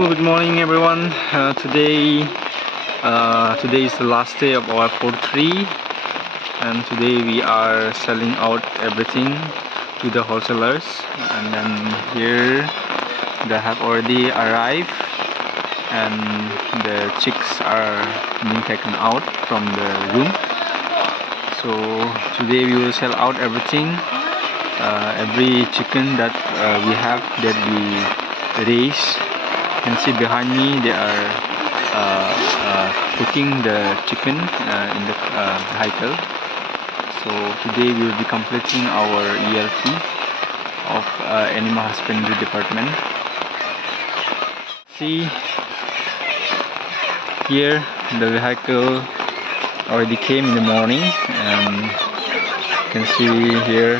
Good morning everyone. Today is the last day of our poultry, and today we are selling out everything to the wholesalers. And then here they have already arrived, and the chicks are being taken out from the room. So today we will sell out everything, every chicken that we have, that we raise. You can see behind me they are cooking the chicken in the vehicle. So today we will be completing our ELP of animal husbandry department. See here, the vehicle already came in the morning, and you can see here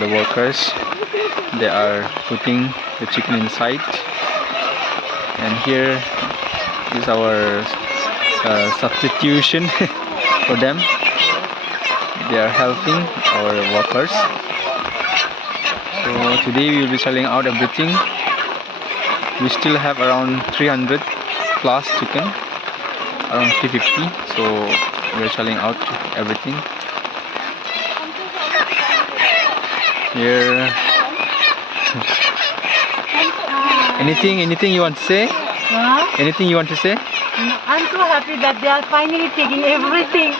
the workers, they are putting the chicken inside. And here is our substitution for them. They are helping our workers. So today we will be selling out everything. We still have around 300 plus chicken, around 350. So we are selling out everything. Here. Anything you want to say? Huh? Anything you want to say? I'm so happy that they are finally taking everything.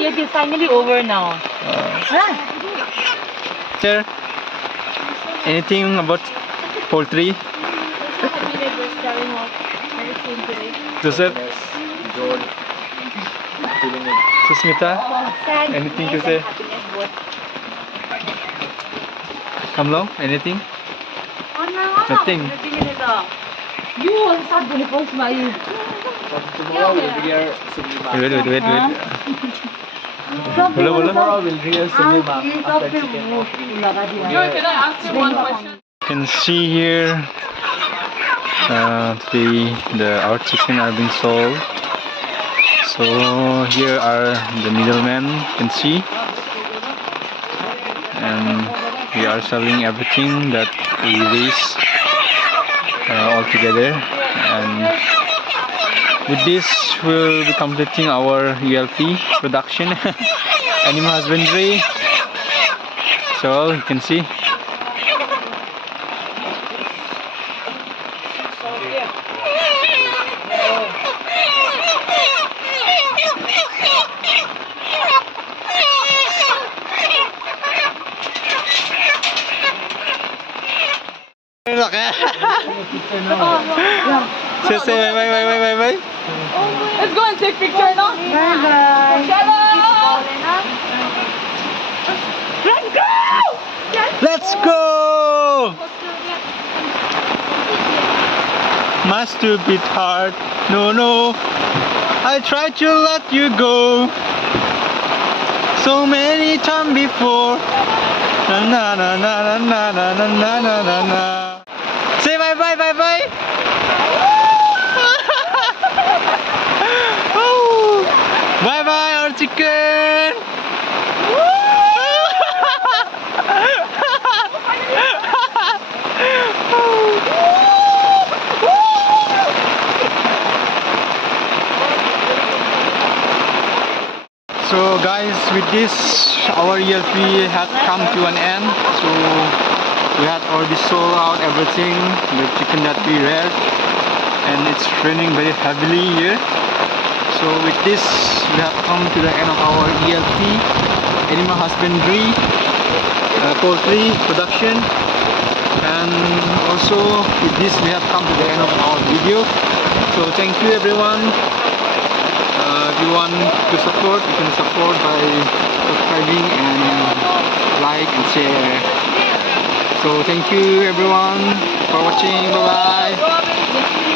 Yeah, it is finally over now. Sir, anything about poultry? So happy that we're selling out everything today. Joseph? Susmita? Sad, Anything to nice say? and happiness both. Kamlo, anything? Nothing. You will start the first by you. Wait. Tomorrow we'll rehearse Sumima after chicken. Joy, can I ask you one question? You can see here today our chicken are being sold. So here are the middlemen, you can see, and we are selling everything that we raise all together. And with this we'll be completing our ELP production animal husbandry. So you can see say bye. Let's go and take picture now. Bye bye. Let's go! My stupid heart, no, I tried to let you go so many times before. Na na na na na na na na na na. Say bye. Bye our chicken. So guys, with this our ELP had come to an end. So we had already sold out everything, the chicken that we reared, and it's raining very heavily here. So with this we have come to the end of our ELP, animal husbandry, poultry production. And also with this we have come to the end of our video. So thank you everyone. If you want to support, you can support by subscribing and like and share. So thank you everyone for watching. Bye bye.